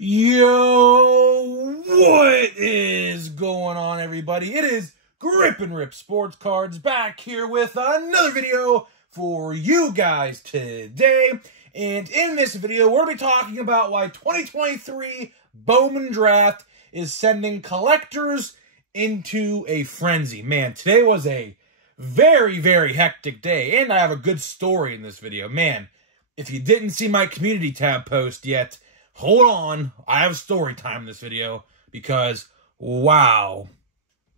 Yo, what is going on, everybody? It is Grip and Rip Sports Cards back here with another video for you guys today. And in this video, we're going to be talking about why 2023 Bowman Draft is sending collectors into a frenzy. Man, today was a very, very hectic day, and I have a good story in this video. Man, if you didn't see my community tab post yet, hold on, I have story time in this video because, wow,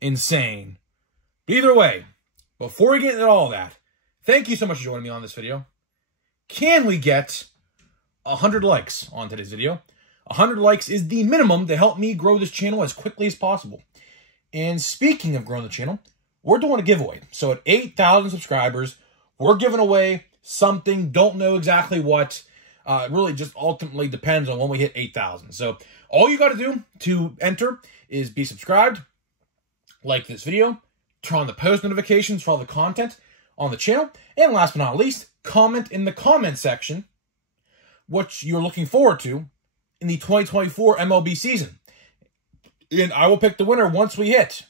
insane. But either way, before we get into all that, thank you so much for joining me on this video. Can we get 100 likes on today's video? 100 likes is the minimum to help me grow this channel as quickly as possible. And speaking of growing the channel, we're doing a giveaway. So at 8,000 subscribers, we're giving away something, don't know exactly what. It really just ultimately depends on when we hit 8,000. So all you got to do to enter is be subscribed, like this video, turn on the post notifications for all the content on the channel, and last but not least, comment in the comment section what you're looking forward to in the 2024 MLB season. And I will pick the winner once we hit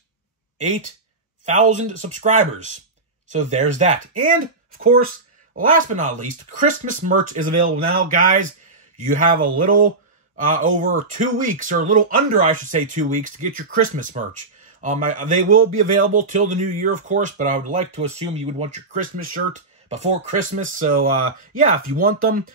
8,000 subscribers. So there's that. And, of course, last but not least, Christmas merch is available now. Guys, you have a little over 2 weeks, or a little under, I should say, 2 weeks to get your Christmas merch. They will be available till the new year, of course, but I would like to assume you would want your Christmas shirt before Christmas. So, yeah, if you want them,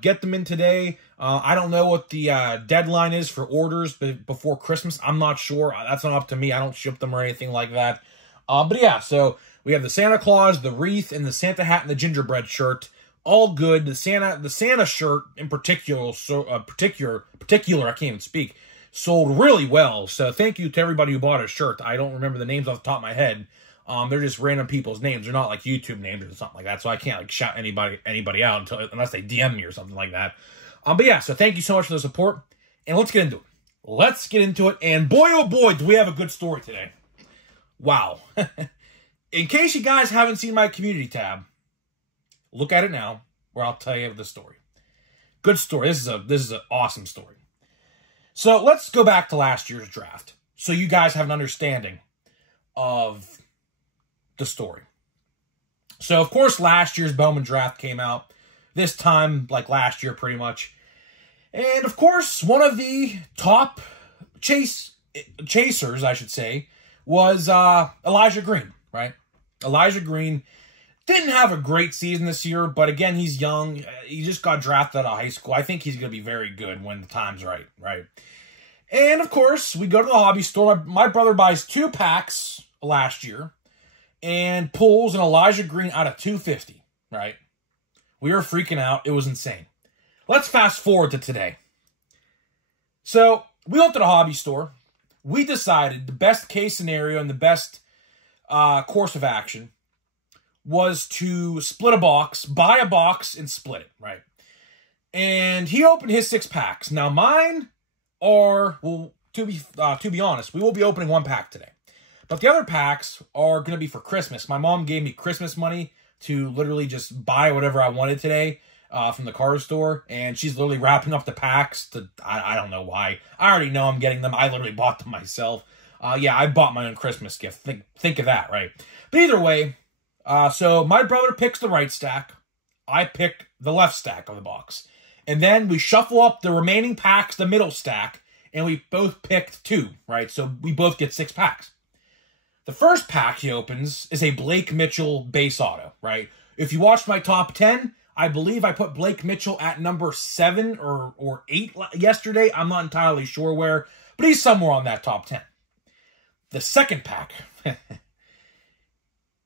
get them in today. I don't know what the deadline is for orders before Christmas. I'm not sure. That's not up to me. I don't ship them or anything like that. But, yeah, so we have the Santa Claus, the wreath, and the Santa hat and the gingerbread shirt. All good. The Santa shirt in particular, I can't even speak, sold really well. So thank you to everybody who bought a shirt. I don't remember the names off the top of my head. They're just random people's names. They're not like YouTube names or something like that. So I can't like shout anybody out unless they DM me or something like that. But yeah, so thank you so much for the support. And let's get into it. Let's get into it. And boy, oh boy, do we have a good story today. Wow. In case you guys haven't seen my community tab, look at it now, where I'll tell you the story. Good story. This is an awesome story. So let's go back to last year's draft, so you guys have an understanding of the story. So of course, last year's Bowman Draft came out. This time, like last year, pretty much. And of course, one of the top chasers, I should say, was Elijah Green, right? Elijah Green didn't have a great season this year, but again, he's young. He just got drafted out of high school. I think he's going to be very good when the time's right, right? And of course, we go to the hobby store. My brother buys 2 packs last year and pulls an Elijah Green out of 250, right? We were freaking out. It was insane. Let's fast forward to today. So we went to the hobby store. We decided the best case scenario and the best course of action was to split a box, buy a box, and split it, right? And he opened his 6 packs. Now mine are, well, to be honest, we will be opening 1 pack today. But the other packs are going to be for Christmas. My mom gave me Christmas money to literally just buy whatever I wanted today from the card store. And she's literally wrapping up the packs. I don't know why. I already know I'm getting them. I literally bought them myself. Yeah, I bought my own Christmas gift. Think of that, right? But either way, so my brother picks the right stack. I pick the left stack of the box. And then we shuffle up the remaining packs, the middle stack, and we both picked 2, right? So we both get 6 packs. The first pack he opens is a Blake Mitchell base auto, right? If you watched my top 10, I believe I put Blake Mitchell at number 7 or 8 yesterday. I'm not entirely sure where, but he's somewhere on that top 10. The second pack,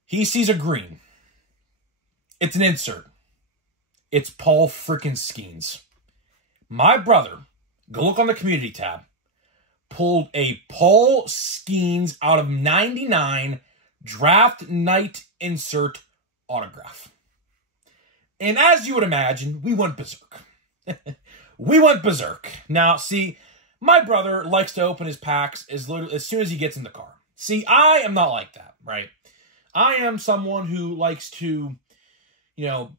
he sees a green. It's an insert. It's Paul freaking Skeens. My brother, go look on the community tab, pulled a Paul Skeens out of 99 draft night insert autograph. And as you would imagine, we went berserk. We went berserk. Now, see, my brother likes to open his packs as soon as he gets in the car. See, I am not like that, right? I am someone who likes to, you know,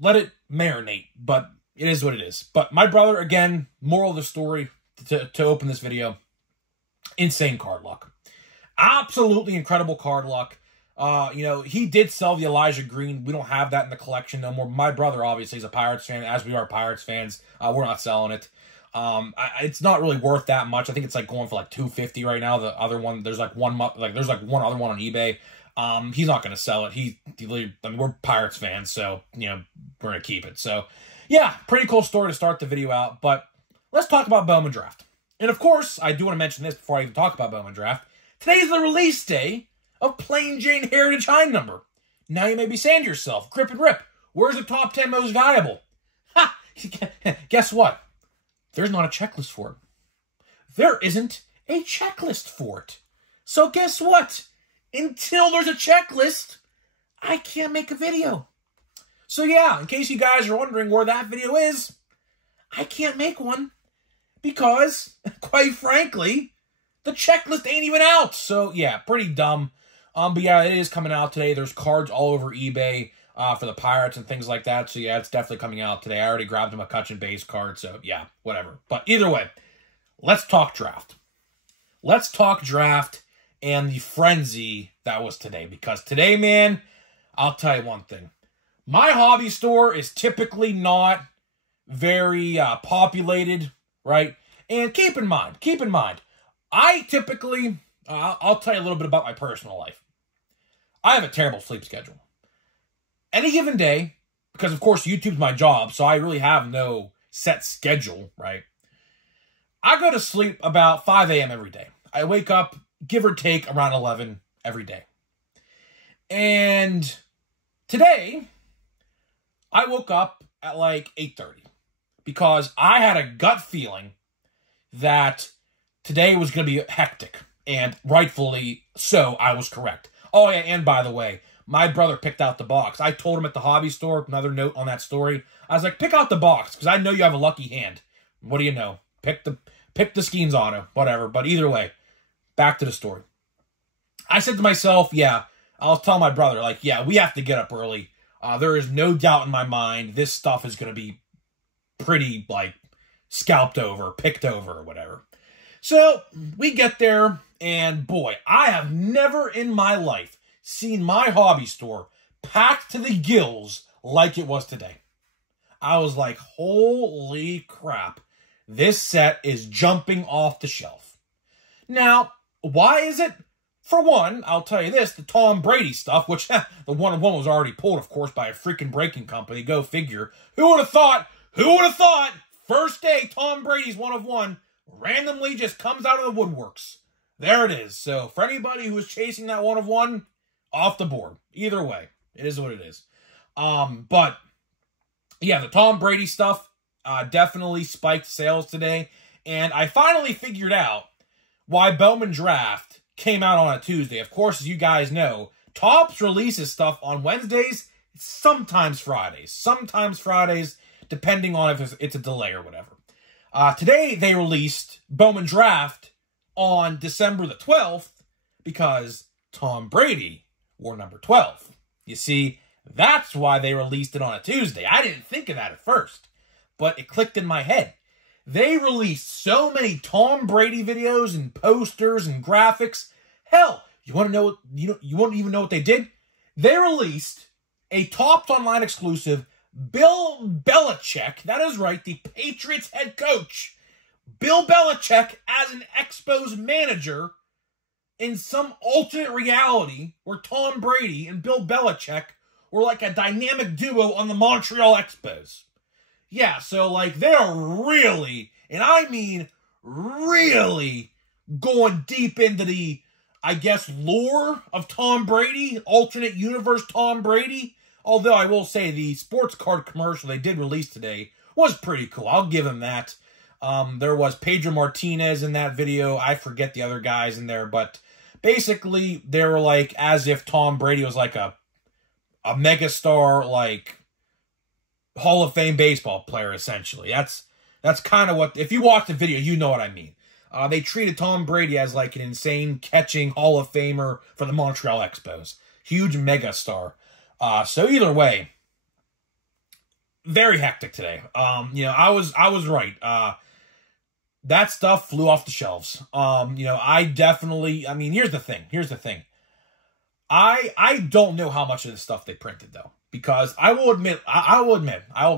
let it marinate. But it is what it is. But my brother, again, moral of the story to open this video, insane card luck. Absolutely incredible card luck. He did sell the Elijah Green. We don't have that in the collection no more. My brother, obviously, is a Pirates fan, as we are Pirates fans. We're not selling it. It's not really worth that much. I think it's like going for like $250 right now. The other one, there's like one other one on eBay. He's not going to sell it. We're Pirates fans, so, we're going to keep it. So, yeah, pretty cool story to start the video out. But let's talk about Bowman Draft. And, of course, I do want to mention this before I even talk about Bowman Draft. Today's the release day of Plain Jane Heritage High Number. Now you may be saying to yourself, Grip and Rip, where's the top 10 most valuable? Ha! Guess what? There's not a checklist for it. There isn't a checklist for it. So guess what? Until there's a checklist, I can't make a video. So yeah, in case you guys are wondering where that video is, I can't make one because, quite frankly, the checklist ain't even out. So yeah, pretty dumb. But yeah, it is coming out today. There's cards all over eBay for the Pirates and things like that. So yeah, it's definitely coming out today. I already grabbed a McCutcheon base card. So yeah, whatever. But either way, let's talk draft. Let's talk draft and the frenzy that was today. Because today, man, I'll tell you one thing. My hobby store is typically not very populated, right? And keep in mind, I typically, I'll tell you a little bit about my personal life. I have a terrible sleep schedule. Any given day, because of course YouTube's my job, so I really have no set schedule, right? I go to sleep about 5 a.m. every day. I wake up, give or take, around 11 every day. And today, I woke up at like 8:30 because I had a gut feeling that today was going to be hectic. And rightfully so, I was correct. Oh, yeah, and by the way, my brother picked out the box. I told him at the hobby store, another note on that story, I was like, pick out the box, because I know you have a lucky hand. What do you know? Pick the Skeens auto, whatever. But either way, back to the story. I said to myself, yeah, I'll tell my brother, like, yeah, we have to get up early. There is no doubt in my mind this stuff is going to be pretty, like, scalped over, picked over, or whatever. So, we get there, and boy, I have never in my life seen my hobby store packed to the gills like it was today. I was like, holy crap, this set is jumping off the shelf. Now, why is it? For one, I'll tell you this, the Tom Brady stuff, which the one-on-one was already pulled, of course, by a freaking breaking company. Go figure. Who would have thought? Who would have thought? First day, Tom Brady's one-of-one randomly just comes out of the woodworks. There it is. So, for anybody who is chasing that one-of-one, off the board. Either way, it is what it is. But, yeah, the Tom Brady stuff definitely spiked sales today. And I finally figured out why Bowman Draft came out on a Tuesday. Of course, as you guys know, Topps releases stuff on Wednesdays, sometimes Fridays, depending on if it's a delay or whatever. Today, they released Bowman Draft on December the 12th because Tom Brady wore number 12. You see, that's why they released it on a Tuesday. I didn't think of that at first, but it clicked in my head. They released so many Tom Brady videos and posters and graphics. Hell, you want to know what, you won't even know what they did? They released a Topps Online exclusive Bill Belichick, that is right, the Patriots head coach, Bill Belichick as an Expos manager in some alternate reality where Tom Brady and Bill Belichick were like a dynamic duo on the Montreal Expos. Yeah, so, like, they're really, and I mean really, going deep into the, I guess, lore of Tom Brady, alternate universe Tom Brady. Although I will say the sports card commercial they did release today was pretty cool. I'll give them that. There was Pedro Martinez in that video. I forget the other guys in there, but basically they were like as if Tom Brady was like a megastar, like Hall of Fame baseball player, essentially. That's kind of what, if you watch the video, you know what I mean. They treated Tom Brady as like an insane catching Hall of Famer for the Montreal Expos. Huge megastar. So either way, very hectic today. You know, I was right. That stuff flew off the shelves. You know, I mean, here's the thing. I don't know how much of this stuff they printed though, because I will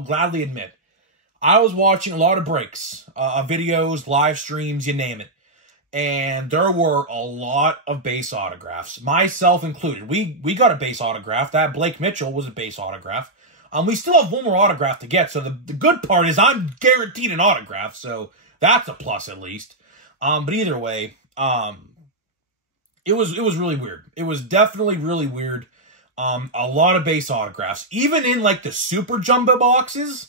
gladly admit, I was watching a lot of breaks, videos, live streams, you name it. And there were a lot of base autographs, myself included. We got a base autograph. That Blake Mitchell was a base autograph. We still have one more autograph to get. So the good part is I'm guaranteed an autograph. So that's a plus at least. But either way, it was really weird. It was definitely really weird. A lot of base autographs, even in like the super jumbo boxes,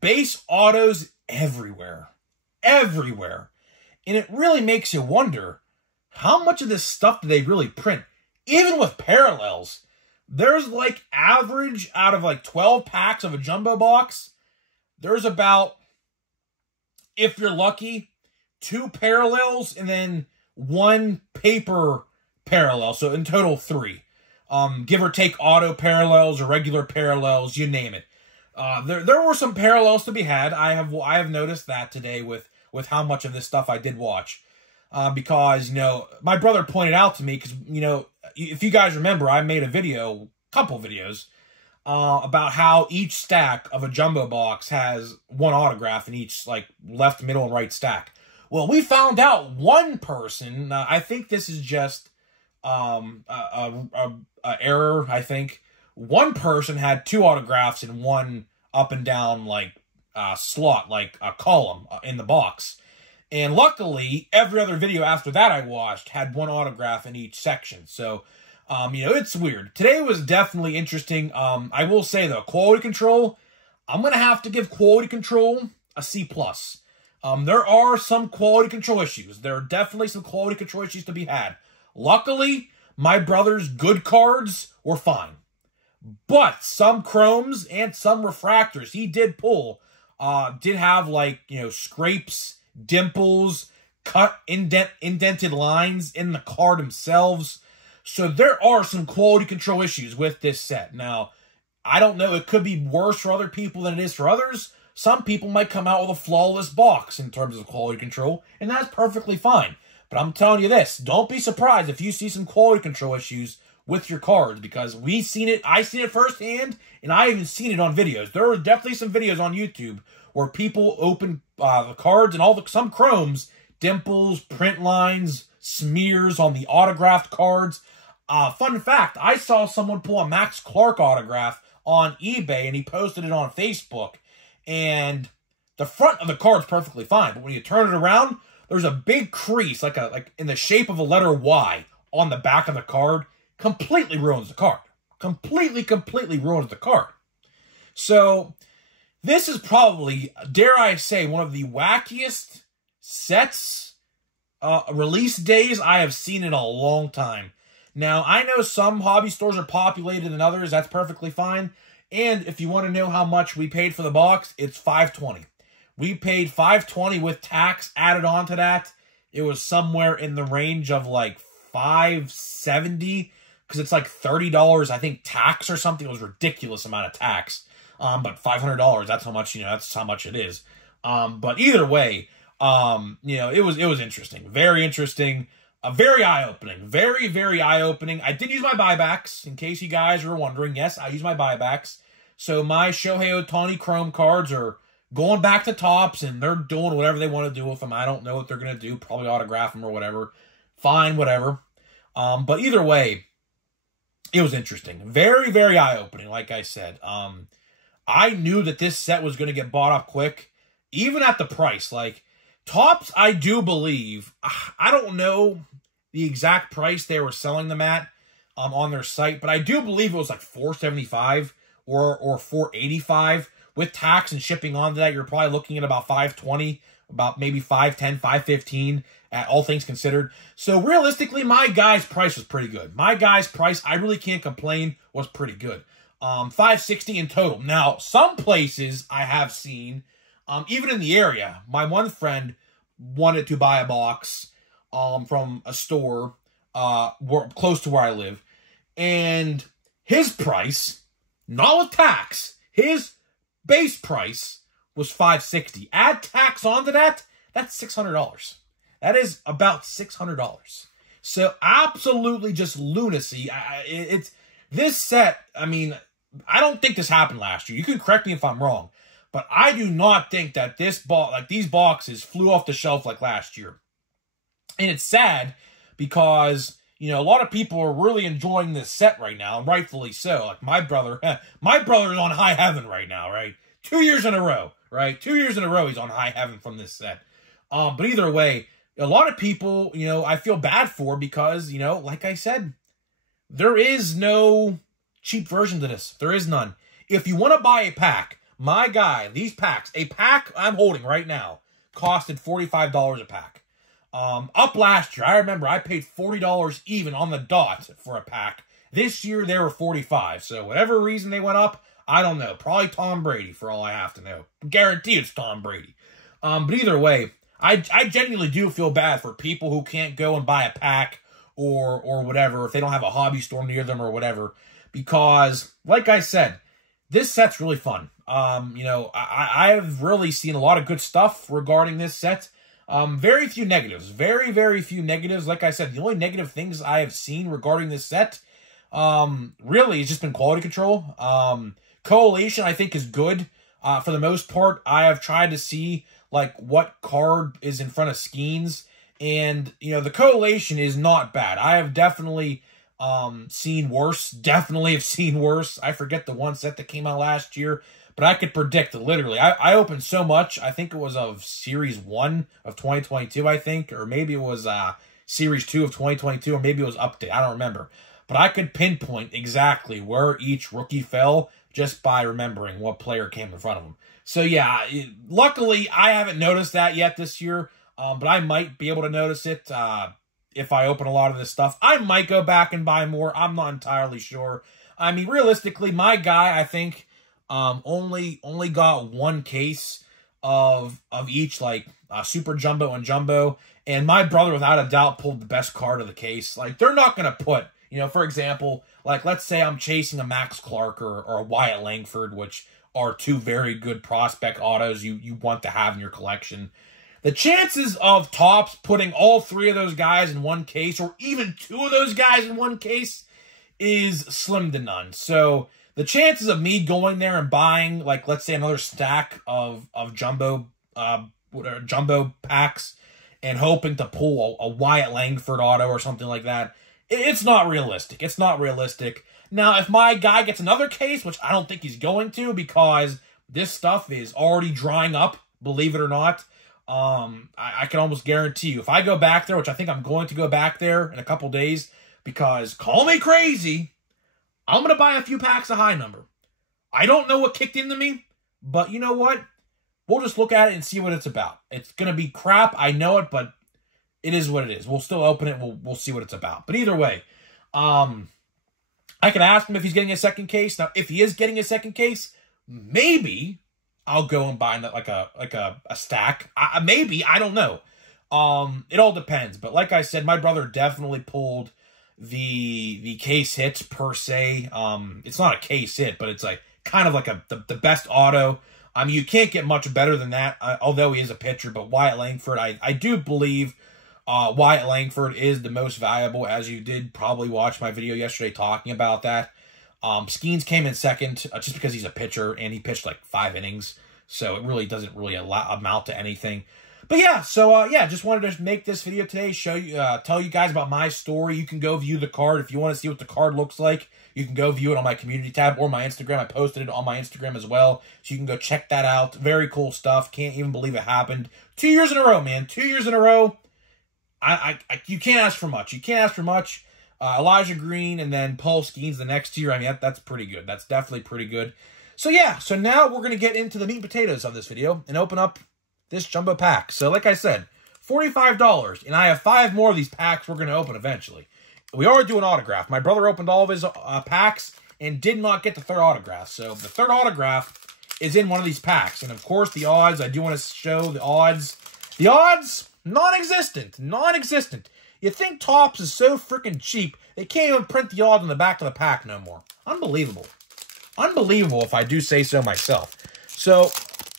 base autos everywhere. And it really makes you wonder, how much of this stuff do they really print? Even with parallels, there's like average out of like 12 packs of a jumbo box, there's about, if you're lucky, 2 parallels and then 1 paper parallel. So in total 3. Give or take auto parallels or regular parallels, you name it. There were some parallels to be had. I have noticed that today with how much of this stuff I did watch. Because, you know, my brother pointed out to me, because, you know, if you guys remember, I made a couple videos, about how each stack of a jumbo box has 1 autograph in each, like, left, middle, and right stack. Well, we found out one person, I think this is just a error, I think. One person had 2 autographs in 1 up and down, like, slot, like a column in the box. And luckily, every other video after that I watched had 1 autograph in each section. So, you know, it's weird. Today was definitely interesting. I will say, though, quality control, I'm going to have to give quality control a C+. There are some quality control issues. There are definitely some quality control issues to be had. Luckily, my brother's good cards were fine. But some chromes and some refractors he did pull did have, like, you know, scrapes, dimples, indented lines in the card themselves. So there are some quality control issues with this set. Now, I don't know, it could be worse for other people than it is for others. Some people might come out with a flawless box in terms of quality control, and that's perfectly fine. But I'm telling you this, don't be surprised if you see some quality control issues with your cards, because I've seen it firsthand, and I even seen it on videos. There are definitely some videos on YouTube where people open the cards and some chromes, dimples, print lines, smears on the autographed cards. Fun fact, I saw someone pull a Max Clark autograph on eBay, and he posted it on Facebook, and the front of the card's perfectly fine, but when you turn it around, there's a big crease, like in the shape of a letter Y on the back of the card. Completely ruins the card. Completely ruins the card. So, this is probably, dare I say, one of the wackiest sets, release days I have seen in a long time. Now, I know some hobby stores are populated than others. That's perfectly fine. And if you want to know how much we paid for the box, it's $5.20. We paid $5.20 with tax added on to that. It was somewhere in the range of like $5.70, because it's like $30, I think, tax or something. It was a ridiculous amount of tax. But $500, that's how much, you know, that's how much it is. But either way, you know, it was interesting. Very interesting. Very eye-opening. Very eye-opening. I did use my buybacks, in case you guys were wondering. Yes, I use my buybacks. So my Shohei Ohtani Chrome cards are going back to Topps, and they're doing whatever they want to do with them. I don't know what they're going to do. Probably autograph them or whatever. Fine, whatever. But either way, it was interesting. Very eye-opening, like I said. I knew that this set was going to get bought up quick, even at the price. Like, Topps, I do believe, I don't know the exact price they were selling them at on their site, but I do believe it was like $4.75 or $4.85. With tax and shipping onto that, you're probably looking at about $5.20, about maybe $5.10, $5.15, at all things considered. So realistically, my guy's price was pretty good. My guy's price, I really can't complain, was pretty good. $5.60 in total. Now, some places I have seen, even in the area, my one friend wanted to buy a box from a store close to where I live, and his price, not with tax, his base price was $560. Add tax onto that, that's $600. That is about $600. So absolutely just lunacy. It's this set, I mean, I don't think this happened last year. You can correct me if I'm wrong, but I do not think that these boxes flew off the shelf like last year. And it's sad because, you know, a lot of people are really enjoying this set right now, and rightfully so. Like my brother is on high heaven right now, right? 2 years in a row, right? 2 years in a row he's on high heaven from this set. But either way, a lot of people, you know, I feel bad for because, you know, like I said, there is no cheap version to this. There is none. If you want to buy a pack, my guy, these packs, a pack I'm holding right now, costed $45 a pack. Up last year, I remember I paid $40 even on the dot for a pack. This year, they were $45. So whatever reason they went up, I don't know. Probably Tom Brady, for all I have to know. Guarantee it's Tom Brady. But either way, I genuinely do feel bad for people who can't go and buy a pack or whatever, if they don't have a hobby store near them or whatever. Because, like I said, this set's really fun. You know, I've really seen a lot of good stuff regarding this set. Very few negatives. Very, very few negatives. Like I said, the only negative things I have seen regarding this set, really, has just been quality control. Coalition, I think, is good. For the most part, I have tried to see, like, what card is in front of Skeens. And, you know, the Coalition is not bad. I have definitely seen worse. Definitely have seen worse. I forget the one set that came out last year. But I could predict, literally. I opened so much. I think it was of Series 1 of 2022, I think. Or maybe it was Series 2 of 2022. Or maybe it was Update. I don't remember. But I could pinpoint exactly where each rookie fell just by remembering what player came in front of him. So, yeah, luckily, I haven't noticed that yet this year. But I might be able to notice it if I open a lot of this stuff. I might go back and buy more. I'm not entirely sure. I mean, realistically, my guy, I think, only got one case of each, like, Super Jumbo and Jumbo. And my brother, without a doubt, pulled the best card of the case. Like, they're not going to put, you know, for example, like, let's say I'm chasing a Max Clark or a Wyatt Langford, which are two very good prospect autos you want to have in your collection. The chances of Topps putting all three of those guys in one case, or even two of those guys in one case, is slim to none. So the chances of me going there and buying, like, let's say another stack of jumbo jumbo packs and hoping to pull a Wyatt Langford auto or something like that, it's not realistic. It's not realistic. Now, if my guy gets another case, which I don't think he's going to because this stuff is already drying up, believe it or not, I can almost guarantee you, if I go back there, which I think I'm going to go back there in a couple days, because call me crazy, I'm going to buy a few packs of high number. I don't know what kicked into me, but you know what? We'll just look at it and see what it's about. It's going to be crap, I know it, but it is what it is. We'll still open it, we'll see what it's about. But either way, I can ask him if he's getting a second case. Now, if he is getting a second case, maybe I'll go and buy like a stack. Maybe, I don't know. It all depends. But like I said, my brother definitely pulled the case hits per se. It's not a case hit, but it's like kind of like the best auto. I mean, you can't get much better than that, although he is a pitcher. But Wyatt Langford, I do believe Wyatt Langford is the most valuable, as you did probably watch my video yesterday talking about that. Skeens came in second just because he's a pitcher, and he pitched like 5 innings. So it really doesn't really amount to anything. But yeah, so yeah, just wanted to make this video today, show you, tell you guys about my story. You can go view the card if you want to see what the card looks like. You can go view it on my community tab or my Instagram. I posted it on my Instagram as well, so you can go check that out. Very cool stuff. Can't even believe it happened. 2 years in a row, man. 2 years in a row. You can't ask for much. You can't ask for much. Elijah Green and then Paul Skeens the next year. I mean, that's pretty good. That's definitely pretty good. So yeah, so now we're going to get into the meat and potatoes of this video and open up this jumbo pack. So like I said, $45, and I have 5 more of these packs we're going to open eventually. We are doing autograph. My brother opened all of his packs and did not get the third autograph. So the third autograph is in one of these packs. And of course, the odds, I do want to show the odds. The odds, non-existent. Non-existent. You think Topps is so freaking cheap, they can't even print the odds on the back of the pack no more. Unbelievable. Unbelievable, if I do say so myself. So,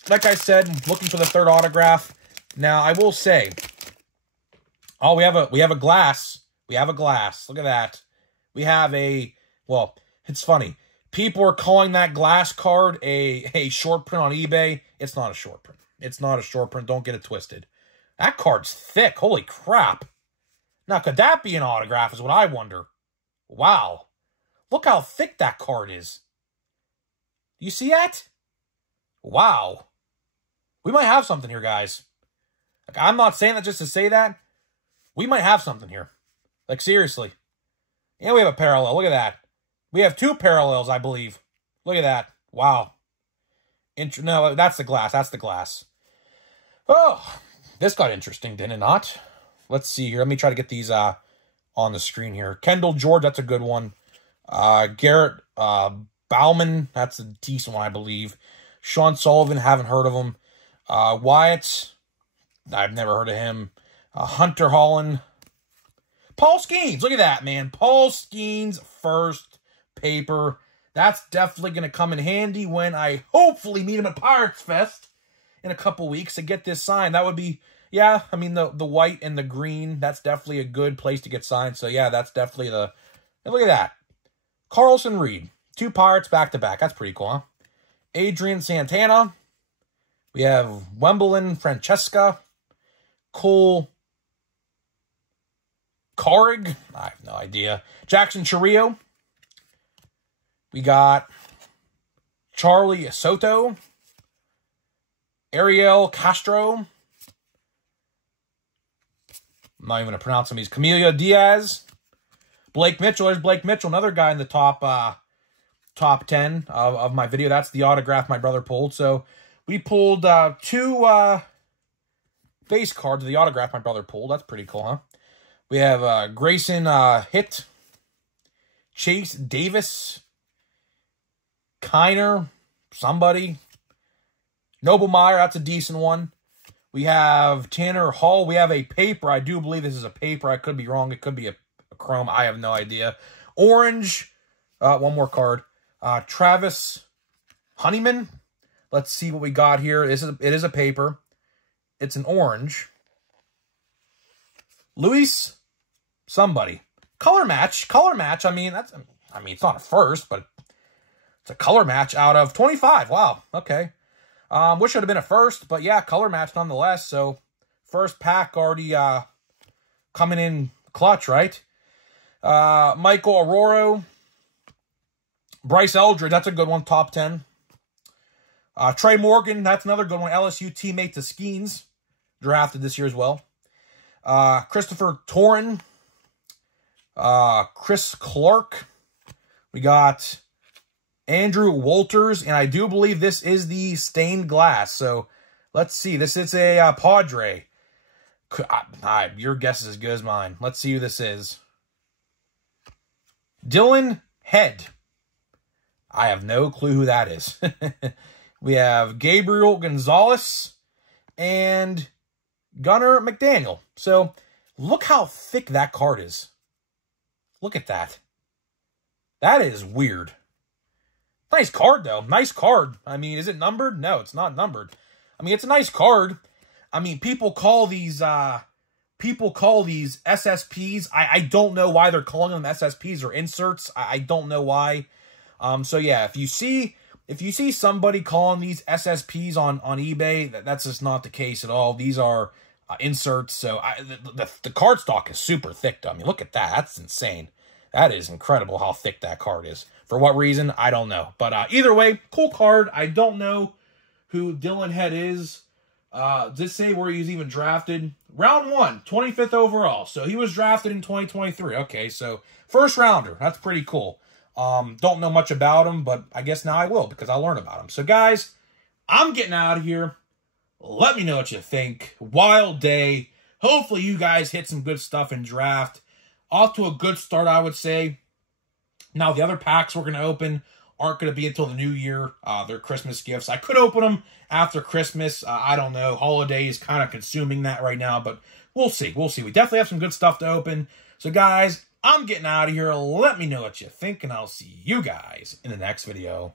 like I said, looking for the third autograph. Now, I will say, oh, we have a glass. We have a glass. Look at that. We have a, well, it's funny. People are calling that glass card a short print on eBay. It's not a short print. It's not a short print. Don't get it twisted. That card's thick. Holy crap. Now, could that be an autograph is what I wonder. Wow. Look how thick that card is. You see that? Wow. We might have something here, guys. Like, I'm not saying that just to say that. We might have something here. Like, seriously. And we have a parallel. Look at that. We have 2 parallels, I believe. Look at that. Wow. No, that's the glass. That's the glass. Oh, this got interesting, did it not? Let's see here. Let me try to get these on the screen here. Kendall George, that's a good one. Garrett Bowman, that's a decent one, I believe. Sean Sullivan, haven't heard of him. Wyatt, I've never heard of him. Hunter Holland. Paul Skeens, look at that, man. Paul Skeens, first paper. That's definitely going to come in handy when I hopefully meet him at Pirates Fest in a couple weeks to get this signed. That would be, yeah, I mean, the white and the green, that's definitely a good place to get signed. So, yeah, that's definitely the, and look at that. Carlson Reed, 2 Pirates back-to-back. That's pretty cool, huh? Adrian Santana. We have Wimbledon Francesca. Cole Carrig. I have no idea. Jackson Chourio. We got Charlie Soto. Ariel Castro. I'm not even going to pronounce him. He's Camellia Diaz. Blake Mitchell. There's Blake Mitchell, another guy in the top 10 of my video. That's the autograph my brother pulled. So we pulled 2 base cards of the autograph my brother pulled. That's pretty cool, huh? We have Grayson Hitt, Chase Davis, Kiner, somebody. Noblemeyer, that's a decent one. We have Tanner Hall. We have a paper. I do believe this is a paper. I could be wrong. It could be a chrome. I have no idea. Orange. One more card. Travis Honeyman. Let's see what we got here. It is a paper. It's an orange. Luis somebody. Color match. Color match. I mean, it's not a first, but it's a color match out of 25. Wow. Okay. Wish it would have been a first, but yeah, color match nonetheless. So, first pack already coming in clutch, right? Michael Aurora. Bryce Eldridge, that's a good one, top 10. Trey Morgan, that's another good one. LSU teammate to Skeens, drafted this year as well. Christopher Torin. Chris Clark. We got Andrew Walters, and I do believe this is the stained glass. So, let's see. This is a Padre. Your guess is as good as mine. Let's see who this is. Dylan Head. I have no clue who that is. We have Gabriel Gonzalez and Gunnar McDaniel. So, look how thick that card is. Look at that. That is weird. Nice card, though. Nice card. I mean, is it numbered? No, it's not numbered. I mean, it's a nice card. I mean, people call these SSPs. I don't know why they're calling them SSPs or inserts. I don't know why. So yeah, if you see somebody calling these SSPs on eBay, that's just not the case at all. These are inserts. So the card stock is super thick, though. I mean, look at that. That's insane. That is incredible how thick that card is. For what reason, I don't know. But either way, cool card. I don't know who Dylan Head is. Does it say where he was even drafted? Round 1, 25th overall. So he was drafted in 2023. Okay, so first rounder. That's pretty cool. Don't know much about him, but I guess now I will because I'll learn about him. So guys, I'm getting out of here. Let me know what you think. Wild day. Hopefully you guys hit some good stuff in draft. Off to a good start, I would say. Now, the other packs we're going to open aren't going to be until the new year. They're Christmas gifts. I could open them after Christmas. I don't know. Holiday is kind of consuming that right now, but we'll see. We'll see. We definitely have some good stuff to open. So, guys, I'm getting out of here. Let me know what you think, and I'll see you guys in the next video.